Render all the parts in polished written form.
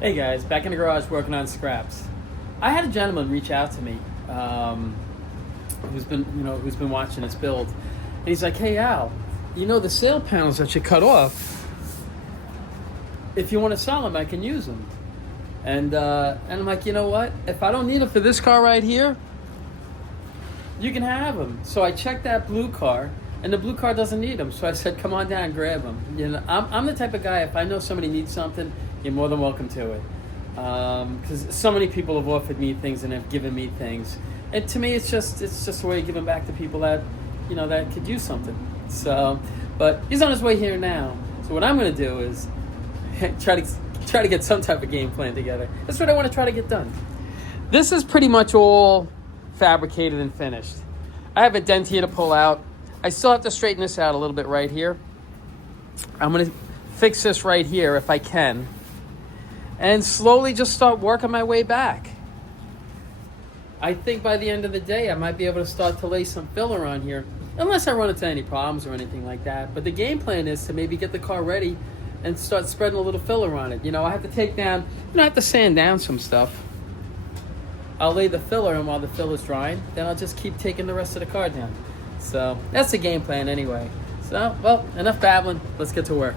Hey guys, back in the garage working on scraps. I had a gentleman reach out to me, who's been watching us build, and he's like, "Hey Al, the sail panels that you cut off. If you want to sell them, I can use them." And I'm like, you know what? If I don't need them for this car right here, you can have them. So I checked that blue car, and the blue car doesn't need them. So I said, "Come on down and grab them." I'm the type of guy. If I know somebody needs something, you're more than welcome to it. Because so many people have offered me things and have given me things, and to me, it's just a way of giving back to people that that could use something. So, but he's on his way here now. So what I'm going to do is try to get some type of game plan together. That's what I want to try to get done. This is pretty much all fabricated and finished. I have a dent here to pull out. I still have to straighten this out a little bit right here. I'm going to fix this right here if I can, and slowly just start working my way back. I think by the end of the day, I might be able to start to lay some filler on here, unless I run into any problems or anything like that. But the game plan is to maybe get the car ready and start spreading a little filler on it. I have to take down, I have to sand down some stuff. I'll lay the filler, and while the filler's drying, then I'll just keep taking the rest of the car down. So that's the game plan anyway. So, well, enough babbling. Let's get to work.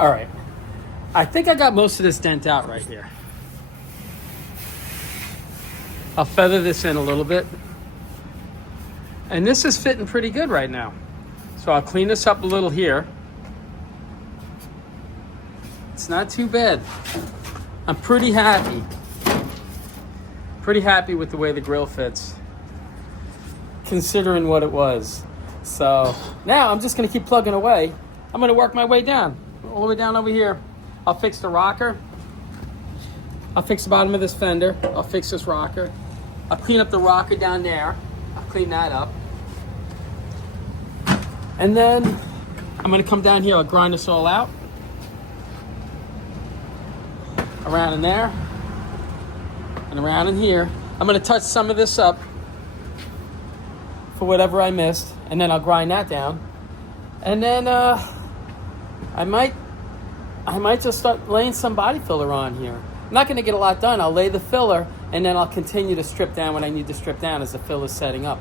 All right, I think I got most of this dent out right here. I'll feather this in a little bit. And this is fitting pretty good right now. So I'll clean this up a little here. It's not too bad. I'm pretty happy. Pretty happy with the way the grill fits, considering what it was. So now I'm just gonna keep plugging away. I'm gonna work my way down, all the way down over here. I'll fix the rocker. I'll fix the bottom of this fender. I'll fix this rocker. I'll clean up the rocker down there. I'll clean that up. And then I'm gonna come down here. I'll grind this all out. Around in there. And around in here. I'm gonna touch some of this up for whatever I missed. And then I'll grind that down. And then I might just start laying some body filler on here. I'm not gonna get a lot done. I'll lay the filler, and then I'll continue to strip down what I need to strip down as the filler's setting up.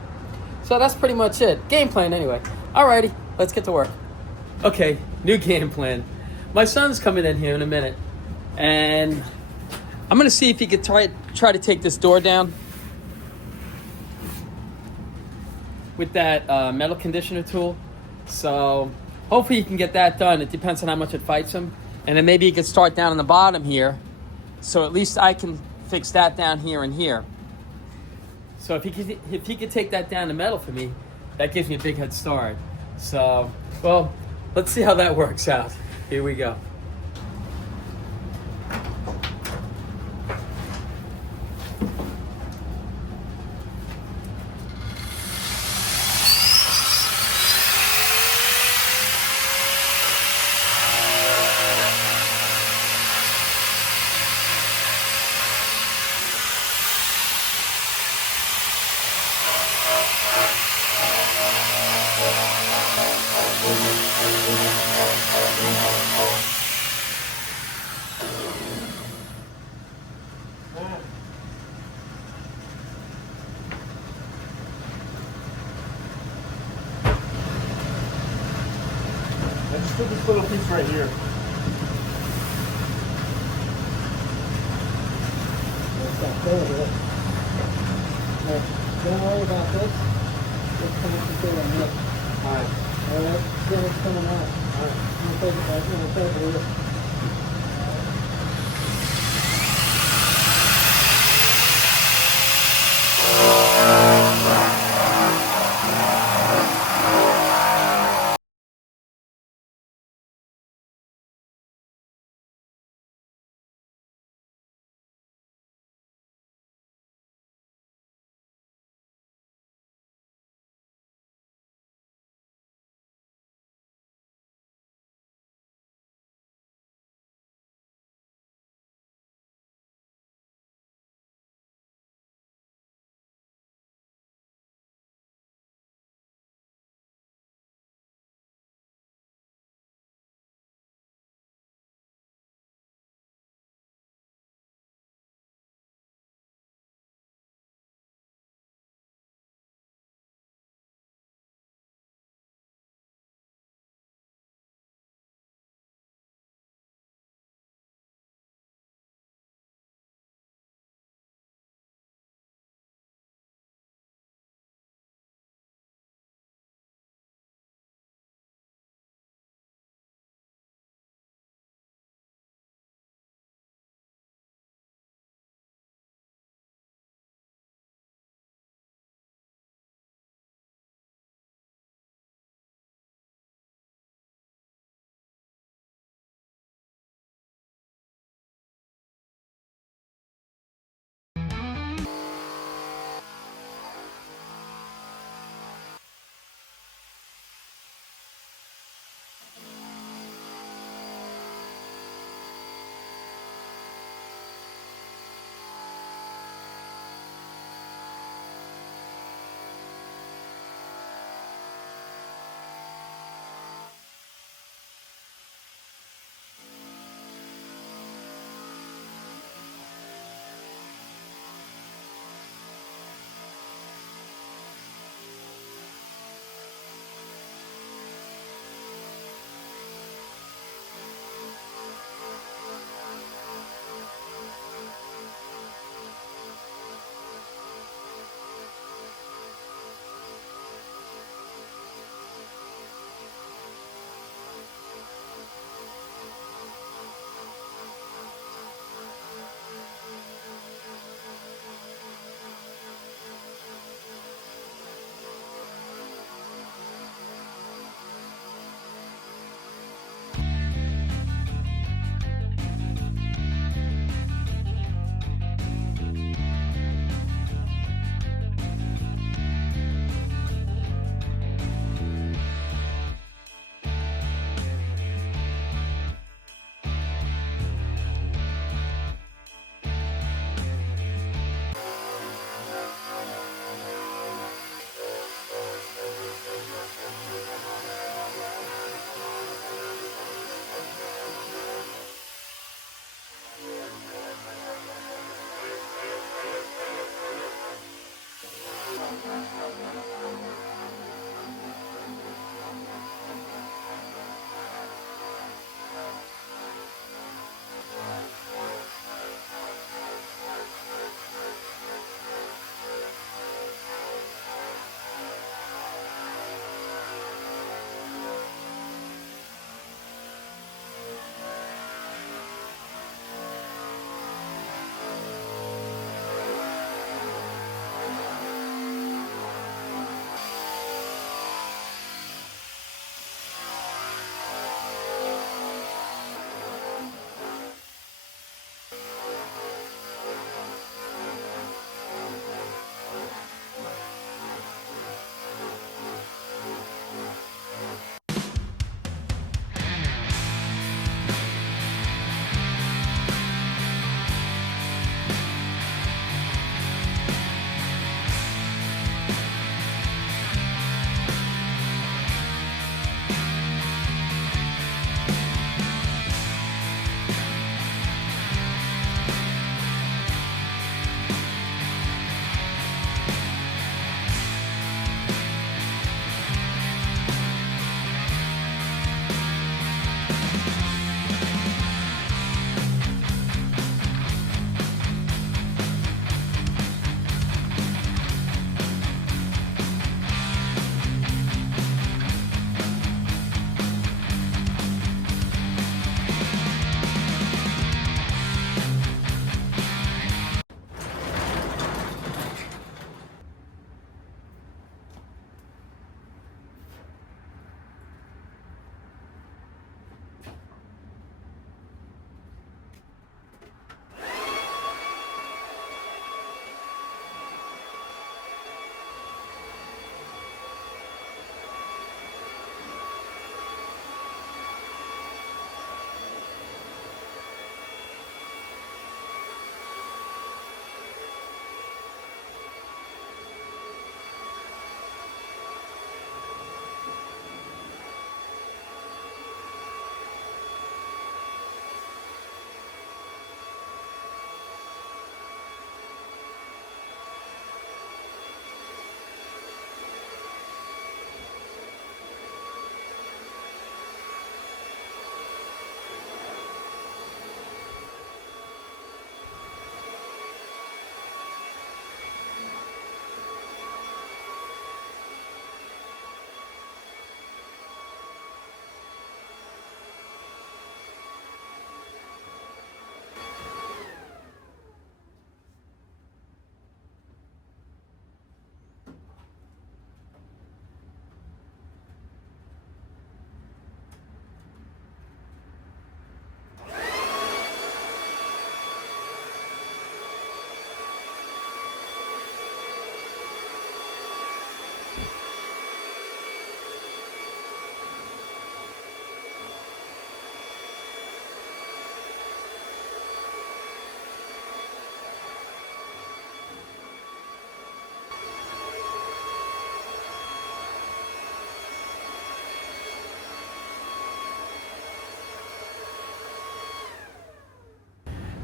So that's pretty much it. Game plan anyway. Alrighty, let's get to work. Okay, new game plan. My son's coming in here in a minute, and I'm gonna see if he could try to take this door down with that metal conditioner tool. So hopefully he can get that done. It depends on how much it fights him. And then maybe he could start down on the bottom here, so at least I can fix that down here and here. So if he could take that down to metal for me, that gives me a big head start. So, well, let's see how that works out. Here we go. I just put this little piece right here. Don't worry about this. Just concentrate on this. Alright. Alright? Then it's coming out. Alright. I'm gonna take it with it.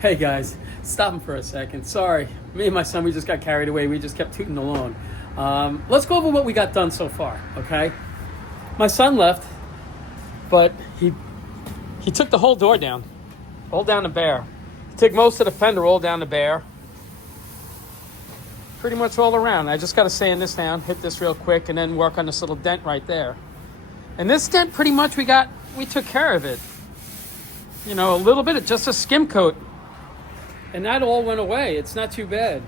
Hey guys, stopping for a second. Sorry, me and my son, we just got carried away. We just kept tooting along. Let's go over what we got done so far, okay? My son left, but he took the whole door down, all down the bare. He took most of the fender all down the bare. Pretty much all around. I just got to sand this down, hit this real quick, and then work on this little dent right there. And this dent, pretty much we took care of it. You know, a little bit of just a skim coat. And that all went away. It's not too bad.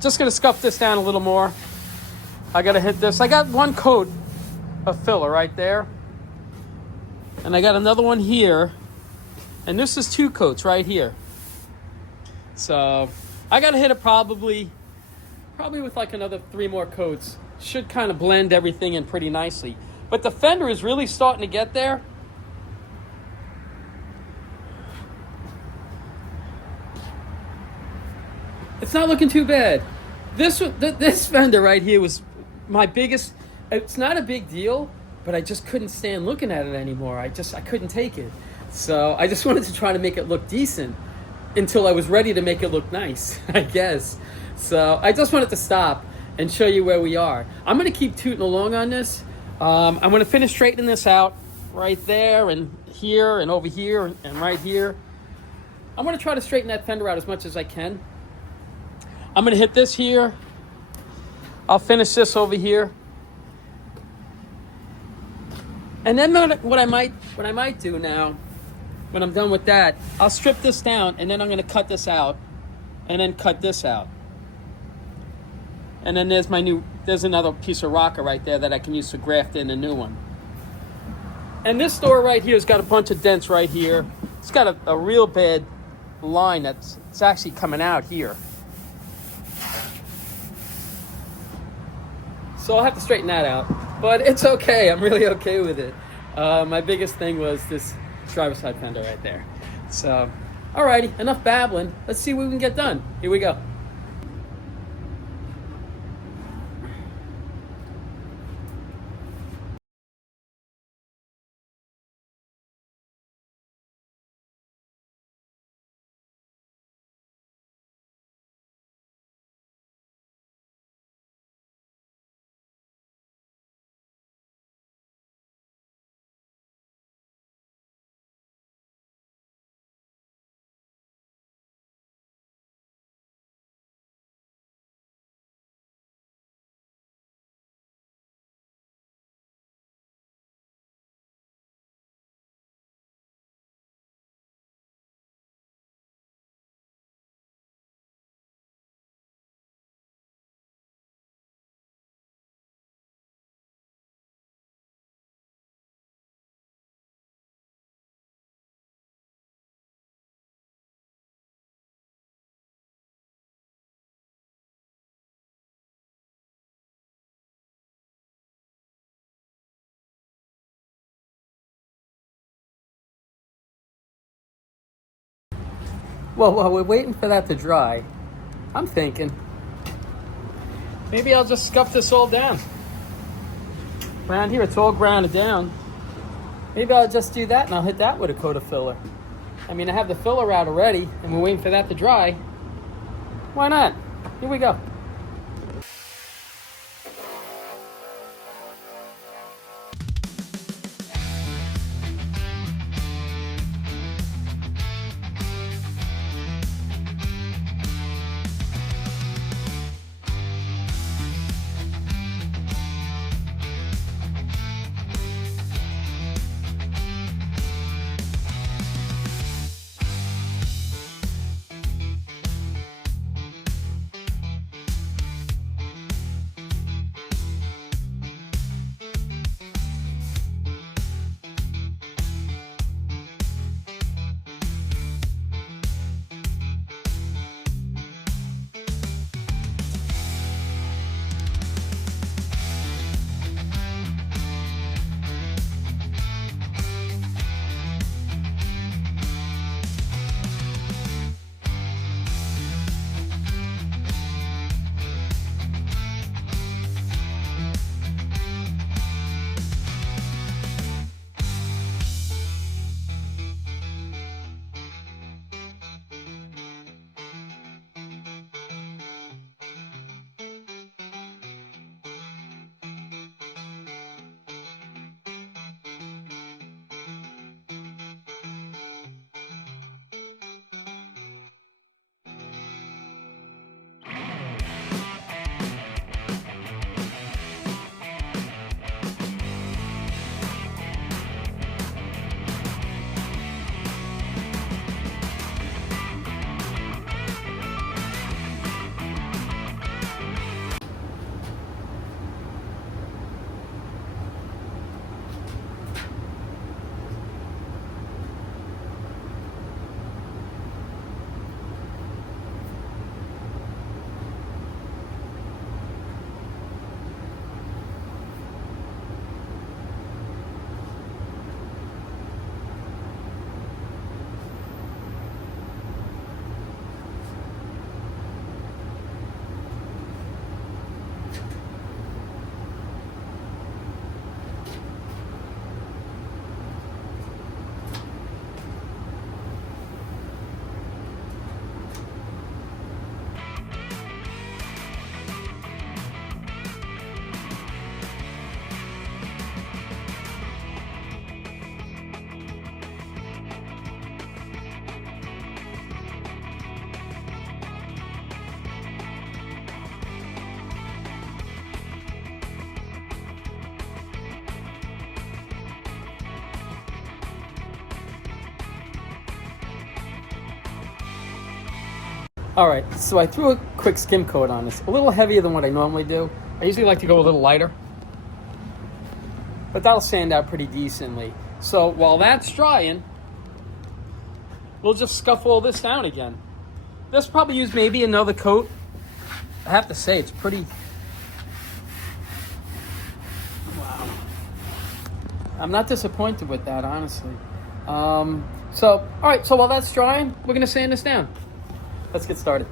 Just going to scuff this down a little more. I got to hit this. I got one coat of filler right there. And I got another one here. And this is 2 coats right here. So I got to hit it probably with like another 3 more coats. Should kind of blend everything in pretty nicely. But the fender is really starting to get there. It's not looking too bad. This fender right here was my biggest. It's not a big deal, but I just couldn't stand looking at it anymore. I couldn't take it. So I just wanted to try to make it look decent until I was ready to make it look nice, I guess. So I just wanted to stop and show you where we are. I'm going to keep tooting along on this. I'm going to finish straightening this out right there and here and over here and right here. I'm going to try to straighten that fender out as much as I can. I'm going to hit this here. I'll finish this over here. And then what I might do now, when I'm done with that, I'll strip this down and then I'm going to cut this out and then cut this out. And then there's another piece of rocker right there that I can use to graft in a new one. And this door right here has got a bunch of dents right here. It's got a real bad line it's actually coming out here. So I'll have to straighten that out. But it's okay. I'm really okay with it. My biggest thing was this driver's side fender right there. So, alrighty, enough babbling. Let's see what we can get done. Here we go. Well, while we're waiting for that to dry, I'm thinking maybe I'll just scuff this all down. Around here, it's all grounded down. Maybe I'll just do that and I'll hit that with a coat of filler. I mean, I have the filler out already and we're waiting for that to dry. Why not? Here we go. All right, so I threw a quick skim coat on this. A little heavier than what I normally do. I usually like to go a little lighter, but that'll sand out pretty decently. So while that's drying, we'll just scuff all this down again. This probably use maybe another coat. I have to say, it's pretty... Wow. I'm not disappointed with that, honestly. All right, so while that's drying, we're gonna sand this down. Let's get started.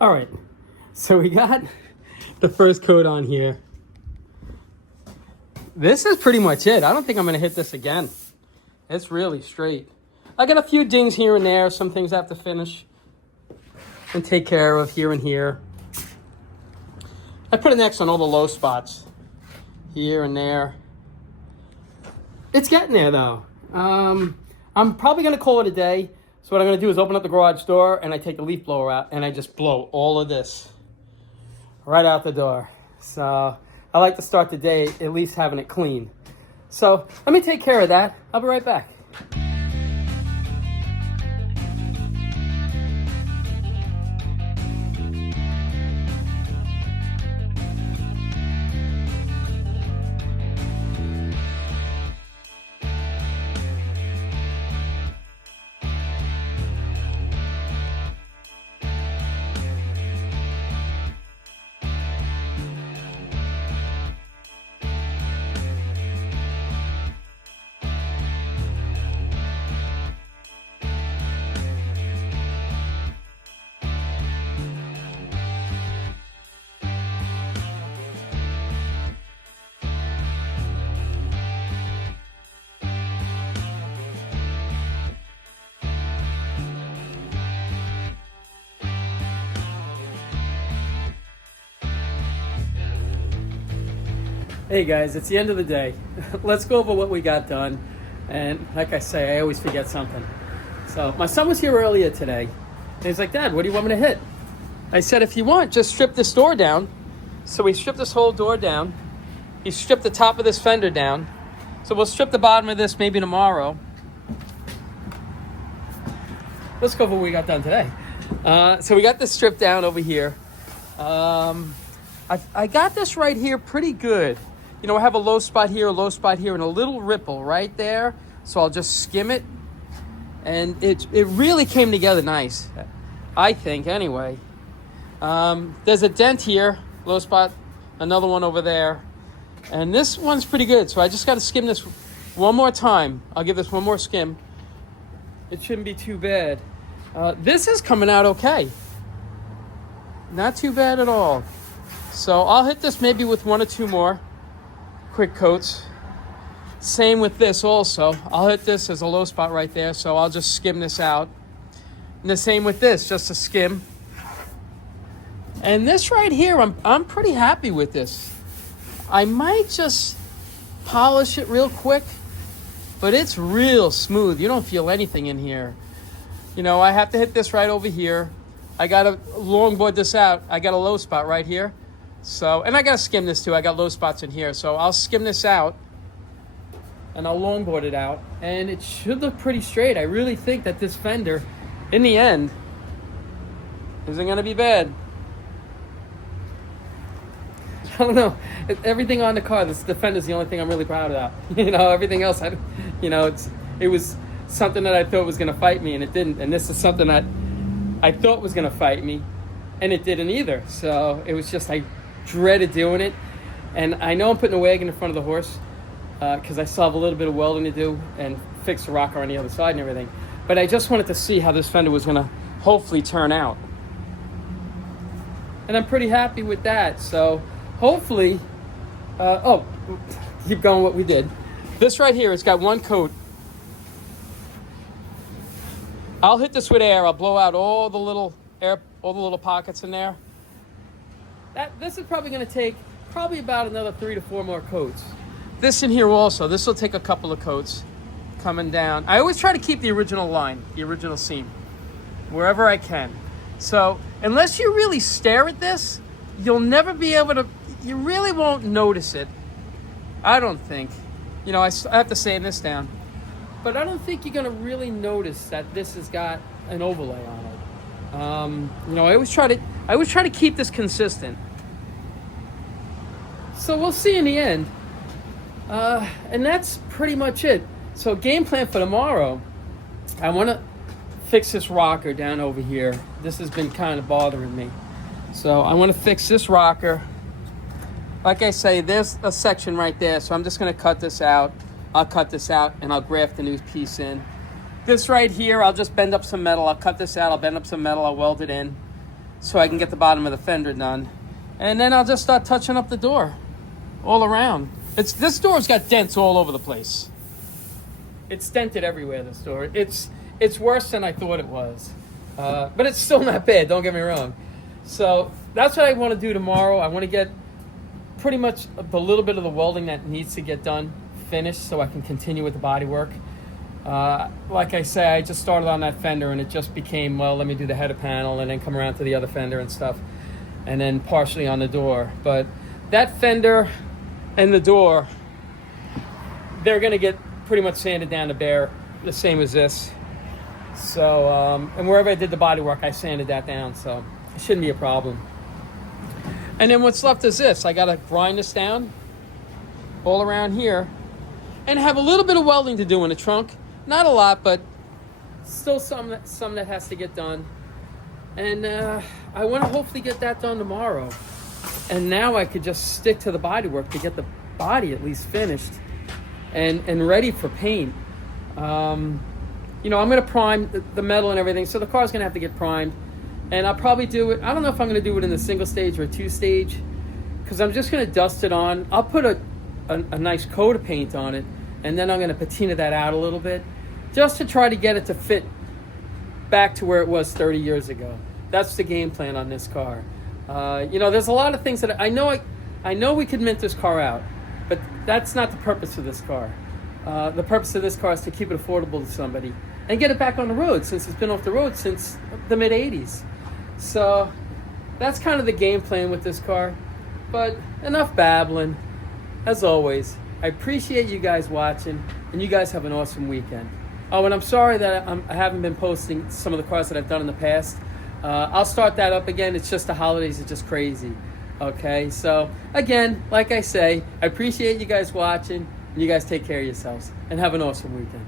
All right, so we got the first coat on here. This is pretty much it. I don't think I'm going to hit this again. It's really straight. I got a few dings here and there. Some things I have to finish and take care of here and here. I put an X on all the low spots here and there. It's getting there though. I'm probably going to call it a day. So what I'm going to do is open up the garage door and I take the leaf blower out and I just blow all of this right out the door. So I like to start the day at least having it clean. So let me take care of that. I'll be right back. Hey guys, it's the end of the day. Let's go over what we got done. And like I say, I always forget something. So my son was here earlier today. And he's like, Dad, what do you want me to hit? I said, if you want, just strip this door down. So we stripped this whole door down. He stripped the top of this fender down. So we'll strip the bottom of this maybe tomorrow. Let's go over what we got done today. So we got this stripped down over here. I got this right here pretty good. You know, I have a low spot here, and a little ripple right there. So I'll just skim it. And it really came together nice, I think, anyway. There's a dent here, low spot, another one over there. And this one's pretty good, so I just got to skim this one more time. I'll give this one more skim. It shouldn't be too bad. This is coming out okay. Not too bad at all. So I'll hit this maybe with one or two more quick coats. Same with this also. I'll hit this as a low spot right there, so I'll just skim this out. And the same with this, just a skim. And this right here, I'm pretty happy with this. I might just polish it real quick, but it's real smooth. You don't feel anything in here. You know, I have to hit this right over here. I got to longboard this out. I got a low spot right here. So, and I got to skim this too. I got low spots in here. So I'll skim this out and I'll longboard it out. And it should look pretty straight. I really think that this fender, in the end, isn't going to be bad. I don't know. Everything on the car, the fender's the only thing I'm really proud of. You know, everything else, it was something that I thought was going to fight me, and it didn't. And this is something that I thought was going to fight me, and it didn't either. So it was just, I dreaded doing it. And I know I'm putting a wagon in front of the horse because I still have a little bit of welding to do and fix the rocker on the other side and everything. But I just wanted to see how this fender was going to hopefully turn out. And I'm pretty happy with that. So hopefully, keep going what we did. This right here, it's got one coat. I'll hit this with air. I'll blow out all the little air, all the little pockets in there. This is probably going to take about another 3 to 4 more coats. This in here also. This will take a couple of coats coming down. I always try to keep the original line, the original seam, wherever I can. So unless you really stare at this, you'll never be able to. You really won't notice it. I don't think. You know, I have to sand this down. But I don't think you're going to really notice that this has got an overlay on it. You know, I always try to keep this consistent. So we'll see in the end. And that's pretty much it. So game plan for tomorrow, I want to fix this rocker down over here. This has been kind of bothering me. So I want to fix this rocker. Like I say, there's a section right there, so I'm just going to cut this out. I'll cut this out and I'll graft a new piece in. This right here, I'll just bend up some metal. I'll cut this out, I'll bend up some metal, I'll weld it in so I can get the bottom of the fender done. And then I'll just start touching up the door all around. This door's got dents all over the place. It's dented everywhere, this door. It's worse than I thought it was. But it's still not bad, don't get me wrong. So that's what I want to do tomorrow. I want to get pretty much the little bit of the welding that needs to get done finished so I can continue with the body work. Like I say, I just started on that fender and it just became, well, let me do the header panel and then come around to the other fender and stuff. And then partially on the door. But that fender and the door, they're going to get pretty much sanded down to bare, the same as this. So, and wherever I did the body work, I sanded that down, so it shouldn't be a problem. And then what's left is this. I got to grind this down all around here and have a little bit of welding to do in the trunk. Not a lot, but still some that has to get done. And I want to hopefully get that done tomorrow. And now I could just stick to the body work to get the body at least finished and ready for paint. You know, I'm going to prime the metal and everything, so the car's going to have to get primed. And I'll probably do it, I don't know if I'm going to do it in a single stage or a two stage, because I'm just going to dust it on. I'll put a nice coat of paint on it, and then I'm going to patina that out a little bit, just to try to get it to fit back to where it was 30 years ago. That's the game plan on this car. You know, there's a lot of things that I know we could mint this car out, but that's not the purpose of this car. The purpose of this car is to keep it affordable to somebody and get it back on the road, since it's been off the road since the mid-'80s. So that's kind of the game plan with this car. But enough babbling. As always, I appreciate you guys watching, and you guys have an awesome weekend. Oh, and I'm sorry that I haven't been posting some of the cars that I've done in the past. I'll start that up again. It's just the holidays are just crazy. Okay, so again, like I say, I appreciate you guys watching. You guys take care of yourselves and have an awesome weekend.